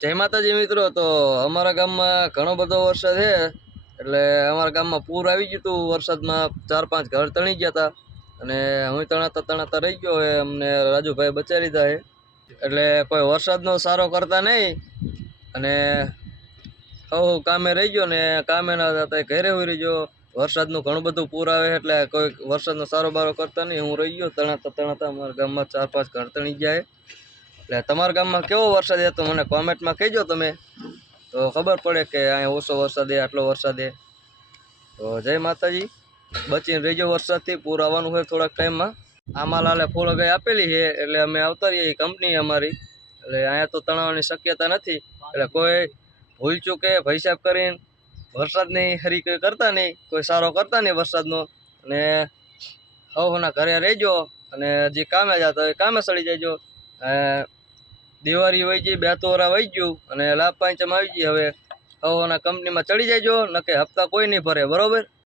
જય માતાજી મિત્રો। તો અમારા ગામમાં ઘણો બધો વરસાદ છે, એટલે અમારા ગામમાં પૂર આવી ગયું હતું। વરસાદમાં 4-5 ઘર તણી ગયા હતા અને હું તણાતા તણાતા રહી ગયો। અમને રાજુભાઈ બચાવી લીધા છે। એટલે કોઈ વરસાદનો સારો કરતા નહીં અને કામે રહી ગયો ને કામે ના જતા ઘરે હોઈ રહ્યો। વરસાદનું ઘણું બધું પૂર આવે એટલે કોઈ વરસાદનો સારો બારો કરતા નહીં। હું રહી ગયો તણાતા તણાતા। અમારા ગામમાં 4-5 ઘર તણી ગયા છે। એટલે તમારા ગામમાં કેવો વરસાદ છે તો મને કોમેન્ટમાં કહેજો તમે, તો ખબર પડે કે અહીંયા ઓછો વરસાદ છે, આટલો વરસાદ છે। તો જય માતાજી, બચીને રહેજો વરસાદથી। પૂર આવવાનું હોય થોડાક ટાઈમમાં। આમાં લાલે ફૂલ ગાય આપેલી છે એટલે અમે આવતા રહીએ, કંપની અમારી, એટલે અહીંયા તો તણાવવાની શક્યતા નથી। એટલે કોઈ ભૂલ ચૂકે ભૈસાબ કરીને વરસાદની હરી કોઈ કરતા નહીં, કોઈ સારો કરતા નહીં વરસાદનો। અને હવના ઘરે રહેજો અને જે કામે જતા હોય કામે ચડી જજો। દિવાળી વહી ગઈ, 2 તોરા વહી ગયું અને લાભ પાંચમ આવી ગઈ। હવે હવના કંપનીમાં ચડી જજો, નકે હપ્તા કોઈ નહીં ભરે, બરોબર।